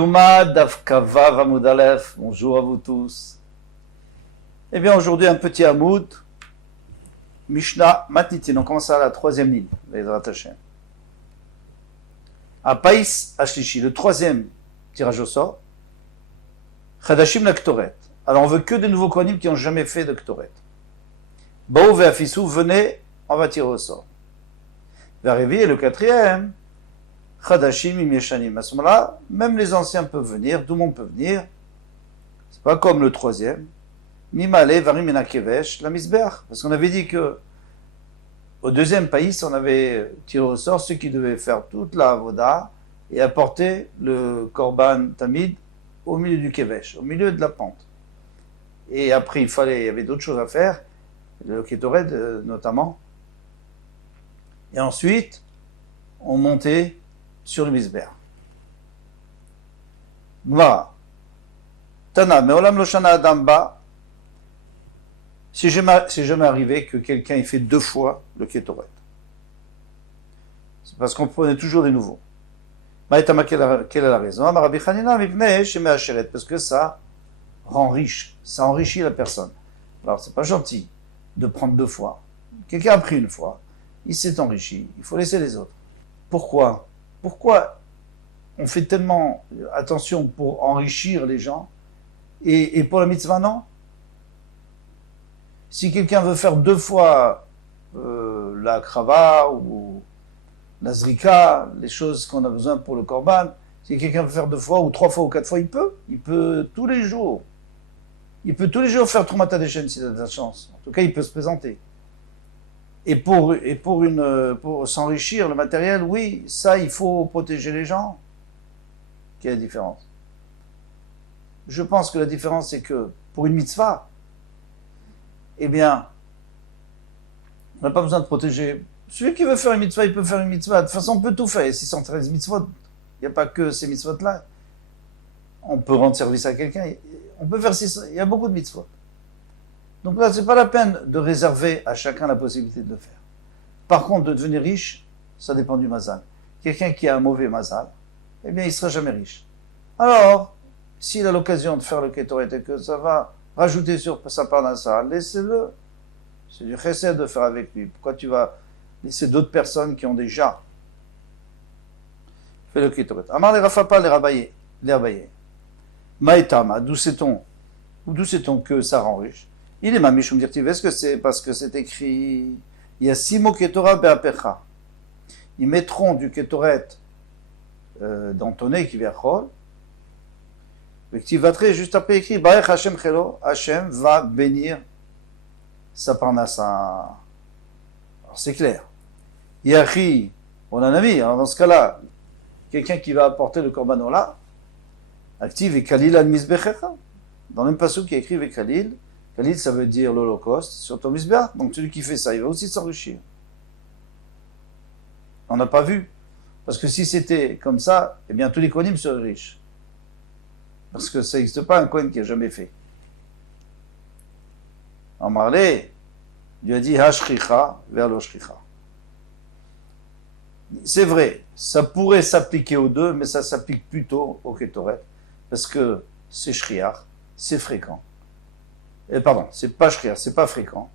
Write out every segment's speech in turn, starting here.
Yuma Davkava Vamoudalef, bonjour à vous tous. Eh bien, aujourd'hui, un petit Hamoud, Mishnah Matnitin. On commence à la troisième ligne, les rattachés. Apaïs Ashlishi, le troisième tirage au sort. Chadashim la Ktoret. Alors, on veut que des nouveaux kohanim qui n'ont jamais fait de Ktoret. Baou ve'afissou, venez, on va tirer au sort. Ve'arevi, et le quatrième, Chadashim im yeshanim. À ce moment-là, même les anciens peuvent venir, tout le monde peut venir. C'est pas comme le troisième. Mimale varim enakevesh la misbeach. Parce qu'on avait dit que au deuxième pays, on avait tiré au sort ceux qui devaient faire toute la avoda et apporter le korban tamid au milieu du kevesh, au milieu de la pente. Et après, il y avait d'autres choses à faire, le ketoret notamment. Et ensuite, on montait sur le misbeach. Voilà. Tana, mais olam loshana adamba. C'est jamais arrivé que quelqu'un ait fait 2 fois le kétoret. C'est parce qu'on prenait toujours des nouveaux. Maïtama, quelle est la raison? Parce que ça rend riche, ça enrichit la personne. Alors, c'est pas gentil de prendre 2 fois. Quelqu'un a pris 1 fois, il s'est enrichi, il faut laisser les autres. Pourquoi on fait tellement attention pour enrichir les gens et pour la mitzvah, non? Si quelqu'un veut faire 2 fois la krava ou la zrika, les choses qu'on a besoin pour le korban, si quelqu'un veut faire 2 fois ou 3 fois ou 4 fois, il peut tous les jours. Il peut tous les jours faire Trumat HaDeshen s'il a de la chance. En tout cas, il peut se présenter. Et pour s'enrichir, le matériel, oui, ça, il faut protéger les gens. Quelle est la différence? Je pense que la différence, c'est que pour une mitzvah, eh bien, on n'a pas besoin de protéger. Celui qui veut faire une mitzvah, il peut faire une mitzvah. De toute façon, on peut tout faire. Il y a 613 mitzvot. Il n'y a pas que ces mitzvot-là. On peut rendre service à quelqu'un. On peut faire 600. Il y a beaucoup de mitzvot. Donc là, c'est pas la peine de réserver à chacun la possibilité de le faire. Par contre, de devenir riche, ça dépend du mazal. Quelqu'un qui a un mauvais mazal, eh bien, il ne sera jamais riche. Alors, s'il a l'occasion de faire le kétoret et que ça va rajouter sur sa parnassa, laissez-le. C'est du chesed de faire avec lui. Pourquoi tu vas laisser d'autres personnes qui ont déjà fait le kétoret? Amar les rafapa les rabayés. Maïtama, d'où sait-on que ça rend riche? Il est mamichum dirtiv. Est-ce que c'est parce que c'est écrit, il y a 6 mots kétora be'apecha. Ils mettront du kétoret dans ton nez qui vient chol. Juste après écrit, Baruch Hashem Chelo, Hashem va bénir sa parnassa. Alors c'est clair. Yachi, on a un ami, alors dans ce cas-là, quelqu'un qui va apporter le korban ola, active et Kalil al Mizbechecha. Dans le même passage qui est écrit avec Kalil, Kalil ça veut dire l'Holocauste sur ton Mizbeach. Donc celui qui fait ça, il va aussi s'enrichir. On n'a pas vu. Parce que si c'était comme ça, eh bien tous les kohanim seraient riches. Parce que ça n'existe pas un Kohen qui n'a jamais fait. En Marley, Dieu a dit Hashricha vers l'Oshricha. C'est vrai, ça pourrait s'appliquer aux deux, mais ça s'applique plutôt au Ketoret, parce que c'est Shriach, c'est fréquent. Pardon, c'est pas Shriach, c'est pas fréquent.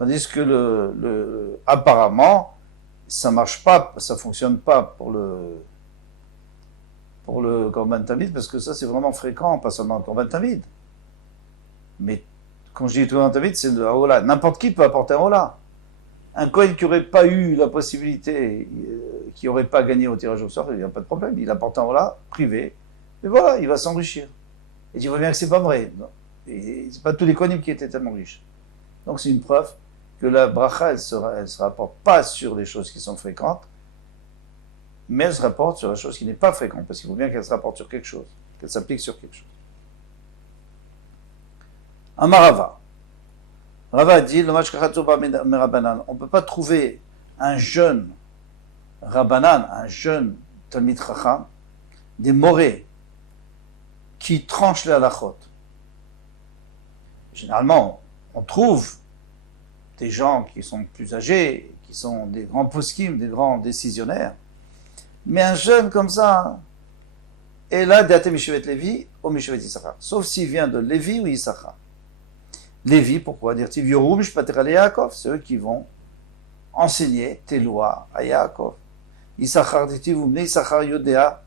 Tandis que apparemment, ça marche pas, ça fonctionne pas pour le korban tamid, parce que ça c'est vraiment fréquent, pas seulement le korban tamid. Mais quand je dis korban tamid, c'est le hola. N'importe qui peut apporter un hola. Un Kohen qui n'aurait pas eu la possibilité, qui n'aurait pas gagné au tirage au sort, il n'y a pas de problème. Il apporte un hola privé, et voilà, il va s'enrichir. Et tu vois bien que c'est pas vrai. Et c'est pas tous les Kohanim qui étaient tellement riches. Donc c'est une preuve que la bracha, elle se rapporte pas sur des choses qui sont fréquentes, mais elle se rapporte sur la chose qui n'est pas fréquente, parce qu'il faut bien qu'elle se rapporte sur quelque chose, qu'elle s'applique sur quelque chose. Amarava. Rava dit, on ne peut pas trouver un jeune Rabbanan, un jeune Talmid Chacham, des morés qui tranchent les halachot. Généralement, on trouve des gens qui sont plus âgés, qui sont des grands poskim, des grands décisionnaires. Mais un jeune comme ça, Et là, Date Mishevet Lévi, au Mishevet Issachar. Sauf s'il vient de Lévi ou Issachar. Lévi, pourquoi dire-t-il Yorum Shpater Ale Yaakov, c'est eux qui vont enseigner tes lois à Yaakov. Issachar, dit-il, vous venez, Issachar Yodea,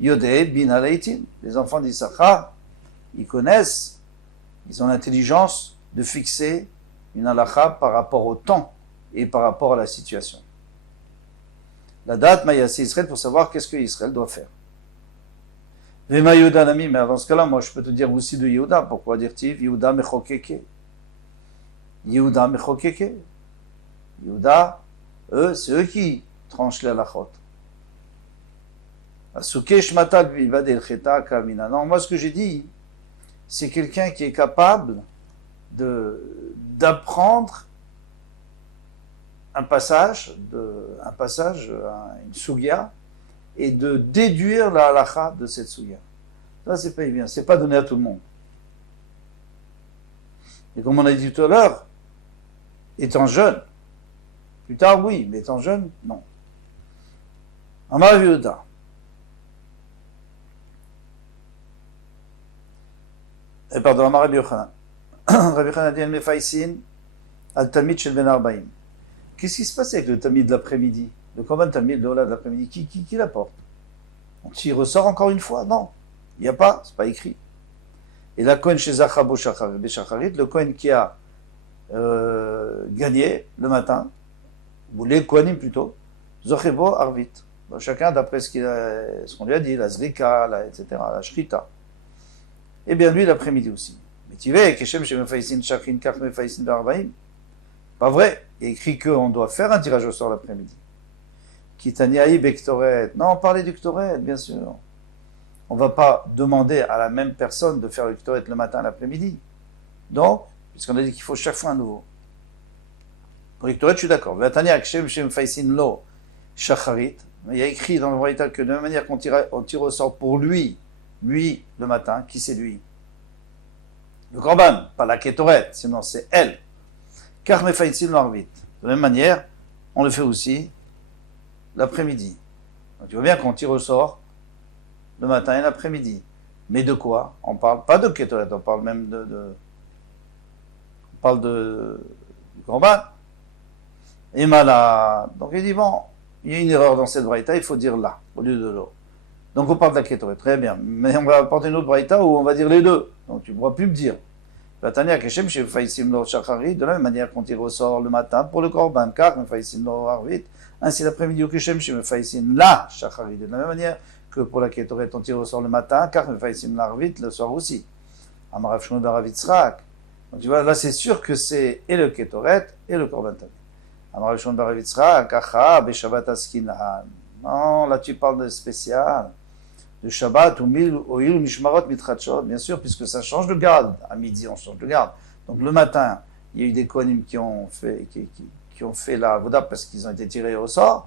Yodé, Bina Leitim. Les enfants d'Issachar, ils connaissent, ils ont l'intelligence de fixer une halakha par rapport au temps et par rapport à la situation. La date Mayasé Israël pour savoir qu'est-ce que Israël doit faire. Vema Yehuda Nami, mais dans ce cas-là, moi je peux te dire aussi de Yehuda. Pourquoi dire-t-il Yehuda Mechokeke. Yehuda Mechokeke. Yehuda, eux, c'est eux qui tranchent les halachot. Asuke Shmata Bivad El Cheta Kamina. Non, moi ce que j'ai dit, c'est quelqu'un qui est capable d'apprendre un passage, une sugya, et de déduire la halakha de cette sugya. Ça, c'est pas évident, c'est pas donné à tout le monde. Et comme on a dit tout à l'heure, étant jeune, plus tard oui, mais étant jeune, non. Amar Yehuda. Pardon, Amar Rabbi Yochanan. Rabbi Yochanan a dit Mefaisin al Tamid shel Ben Arbaim. Qu'est-ce qui se passe avec le Tamid de l'après-midi? Le Korban Tamid de l'après-midi, qui l'apporte? On s'y ressort encore une fois? Non, il n'y a pas, c'est pas écrit. Et la Kohen chez Zachabo Shacharit, le Kohen qui a gagné le matin, ou les Kohanim plutôt, Zochebo Arvit. Donc, chacun d'après ce qu'on lui a dit, la Zrika, etc., la Shrita. Et bien lui l'après-midi aussi. Mais tu veux, Keshem chez Mefaisin Shachin Kach Mefaisin Barbaim. Pas vrai. Il est écrit qu'on doit faire un tirage au sort l'après-midi. Kitaniaï Bektoret. Non, on parlait du Ktoret, bien sûr. On ne va pas demander à la même personne de faire le Ktoret le matin et l'après-midi. Donc, puisqu'on a dit qu'il faut chaque fois un nouveau. Pour le Ktoret, je suis d'accord. Vatania Keshem chez Mefaisin Lo Shacharit. Mais il y a écrit dans le Braïta que de la même manière qu'on tire au sort pour lui, le matin, qui c'est lui? Le Korban, pas la Ketoret, sinon c'est elle. Car Mefaitzin l'Arvit. De la même manière, on le fait aussi l'après-midi. Donc tu vois bien qu'on tire au sort le matin et l'après-midi. Mais de quoi? On parle pas de Ketoret, on parle même on parle du Korban. Et malade. Donc il dit, bon, il y a une erreur dans cette braïta, il faut dire là, au lieu de l'eau. Donc on parle de la Ketoret, très bien. Mais on va apporter une autre braïta où on va dire les deux. Donc tu ne pourras plus me dire. De la même manière qu'on tire au sort le matin pour le Korban, car ainsi l'après-midi au Keshem chez Mefaisim la Shacharit. De la même manière que pour la Ketoret, on tire au sort le matin, car Mefaisim l'Arvit le soir aussi. Amarav Shmuel Barav Yitzhak. Donc tu vois, là c'est sûr que c'est et le Ketoret et le Korban Tamid. Amarav Shmuel Barav Yitzhak, Acha, Beshabat Askinan. Non, là tu parles de spécial. De Shabbat ou Oil ou Mishmarot Mitratchot, bien sûr, puisque ça change de garde. À midi, on change de garde. Donc le matin, il y a eu des Kohanim qui ont fait la Avoda parce qu'ils ont été tirés au sort.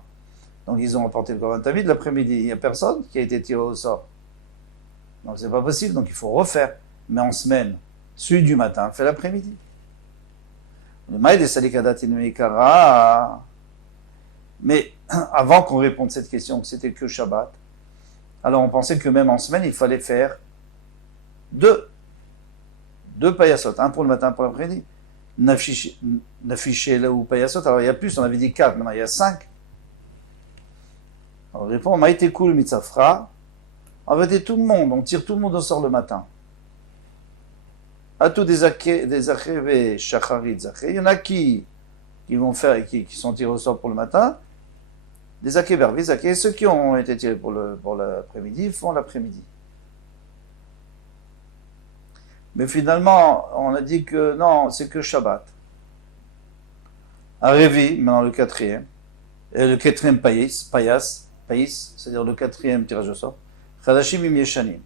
Donc ils ont apporté le Korban Tamid. L'après-midi, il n'y a personne qui a été tiré au sort. Donc c'est pas possible, donc il faut refaire. Mais en semaine, celui du matin fait l'après-midi. Le Maïd et Salikadat Inmekara. Mais avant qu'on réponde cette question, que c'était que Shabbat, alors on pensait que même en semaine, il fallait faire deux payasot, un pour le matin, un pour l'après-midi. Nafiché là ou payasot, alors il y a plus, on avait dit 4, maintenant il y a 5. Alors répond, Maïté Koul Mitzafra, en fait, tout le monde, on tire tout le monde au sort le matin. À tous des achevés, shacharit, zaché, il y en a qui vont faire, qui sont tirés au sort pour le matin, des akébervis, et ceux qui ont été tirés pour l'après-midi font l'après-midi. Mais finalement, on a dit que non, c'est que Shabbat. Arévi, maintenant le quatrième, et le quatrième payis, c'est-à-dire le quatrième tirage au sort, Chadashim im Yeshanim.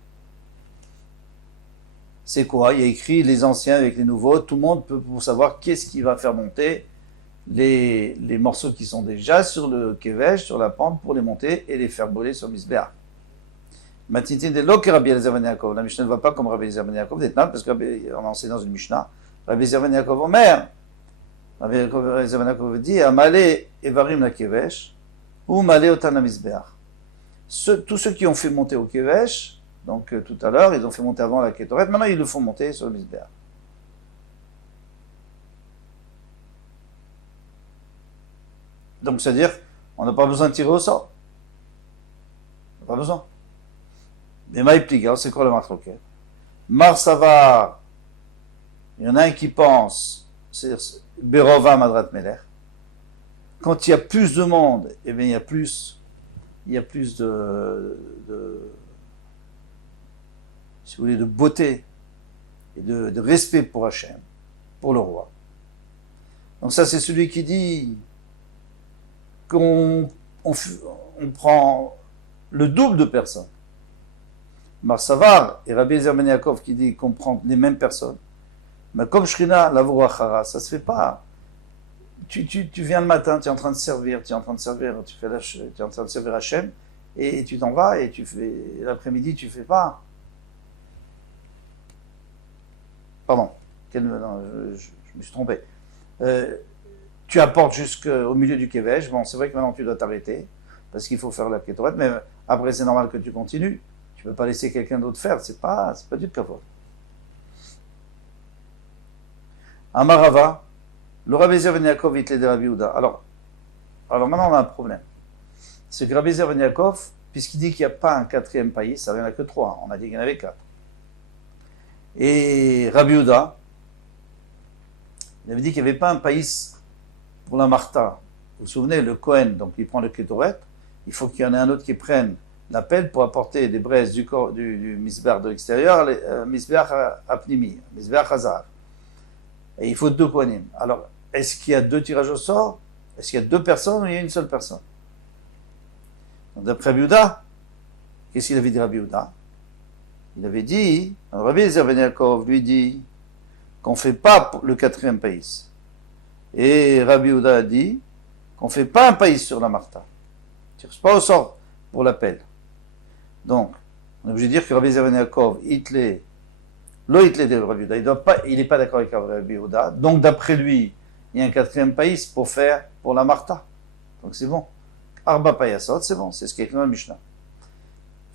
C'est quoi? Il y a écrit les anciens avec les nouveaux, tout le monde peut pour savoir qu'est-ce qui va faire monter les morceaux qui sont déjà sur le kevesh, sur la pente, pour les monter et les faire brûler sur Misbéa. Matintin de l'ok Rabbi Eliezer ben Yaakov. La Mishnah ne va pas comme Rabbi Eliezer ben Yaakov, parce qu'on a enseigné dans une Mishnah. Rabbi Eliezer ben Yaakov Omer. Rabbi Eliezer ben Yaakov dit Amale evarim la kevesh ou male otan la Misbéa. Tous ceux qui ont fait monter au kevesh, Donc tout à l'heure, ils ont fait monter avant la Kétoret, maintenant ils le font monter sur le Mizbeach. Donc c'est-à-dire, on n'a pas besoin de tirer au sort. On n'a pas besoin. Mais Maïpliga, c'est quoi le marloquet? Marsavar, il y en a un qui pense, c'est Berova Madrat Meler. Quand il y a plus de monde, eh bien il y a plus si vous voulez, de beauté et de respect pour Hachem, pour le roi. Donc ça, c'est celui qui dit qu'on prend le double de personnes. Marsavar et Rabbi Eliezer ben Yaakov qui dit qu'on prend les mêmes personnes. Mais comme Shrina, la Vorachara, ça se fait pas. Tu viens le matin, tu es en train de servir, tu es en train de servir Hachem, et tu t'en vas, et tu fais, l'après-midi, tu fais pas. Pardon, non, je me suis trompé. Tu apportes jusqu'au milieu du Kevesh. Bon, c'est vrai que maintenant tu dois t'arrêter, parce qu'il faut faire la Kétoret, mais après c'est normal que tu continues. Tu ne peux pas laisser quelqu'un d'autre faire, c'est pas du kavod. Amarava, le Rabbi Eliezer ben Yaakov, il te de Rabbi Yehuda. Alors maintenant on a un problème. C'est que Rabbi Eliezer ben Yaakov, puisqu'il dit qu'il n'y a pas un quatrième pays, ça n'y en a que trois. On a dit qu'il y en avait quatre. Et Rabbi Yehuda, il avait dit qu'il n'y avait pas un pays pour la Martha. Vous vous souvenez, le Kohen, donc il prend le Kétoret, il faut qu'il y en ait un autre qui prenne la pelle pour apporter des braises du misbeach de l'extérieur, misbeach apnimi, misbeach hazar. Et il faut deux Kohanim. Alors, est-ce qu'il y a deux tirages au sort? Est-ce qu'il y a deux personnes ou il y a une seule personne? Donc, d'après Rabbi Yehuda, qu'est-ce qu'il avait dit Rabbi Yehuda? Il avait dit, Rabbi Eliezer ben Yaakov lui dit qu'on ne fait pas le quatrième pays. Et Rabbi Yehuda a dit qu'on ne fait pas un pays sur la Martha. On ne tire pas au sort pour l'appel. Donc, on est obligé de dire que Rabbi Eliezer ben Yaakov, lo hitlé de Rabbi Yehuda, il n'est pas d'accord avec Rabbi Yehuda. Donc, d'après lui, il y a un quatrième pays pour la Martha. Donc, c'est bon. Arba payasot, c'est bon. C'est ce qui est écrit dans le Mishnah.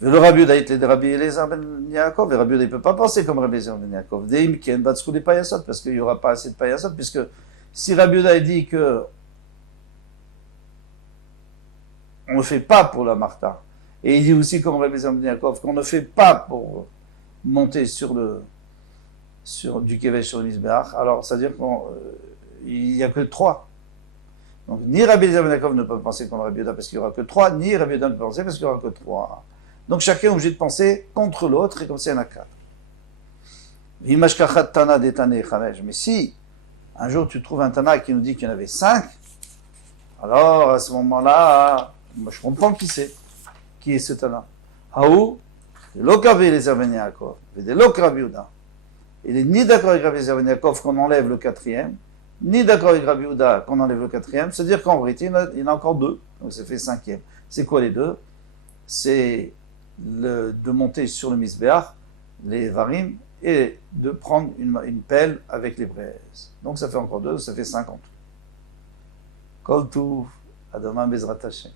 Le Rabbi Yehuda hitlé de Rabbi Eliezer ben Yaakov. Et Rabbi Yehuda ne peut pas penser comme Rabbi Eliezer ben Yaakov. Deim qui a une batskou des payasot, parce qu'il n'y aura pas assez de payasot, puisque si Rabbi Yehuda dit que on ne fait pas pour la Martha, et il dit aussi comme Rabbi Eliezer ben Yaakov qu'on ne fait pas pour monter du Kevesh sur le Mizbeach, alors ça veut dire qu'il n'y a que trois. Donc ni Rabbi Eliezer ben Yaakov ne peut penser comme Rabbi Yehuda parce qu'il n'y aura que trois, ni Rabbi Yehuda ne peut penser parce qu'il n'y aura que trois. Donc chacun est obligé de penser contre l'autre, et comme ça il y en a quatre. Mais si un jour tu trouves un Tana qui nous dit qu'il y en avait 5, alors à ce moment-là, moi je comprends qui c'est. Qui est ce Tana? Haou, Rabbi Eliezer ben Yaakov, Rabbi Yehuda. Il est ni d'accord avec Rabbi Eliezer ben Yaakov qu'on enlève le quatrième, ni d'accord avec Rabbi Yehuda qu'on enlève le quatrième. C'est-à-dire qu'en vérité, il y en a encore deux, donc ça fait cinquième. C'est quoi les deux? C'est de monter sur le Mizbeach, les varim, et de prendre une pelle avec les braises. Donc ça fait encore deux, ça fait 50. Kol Tuv, à demain Bezrat Hashem.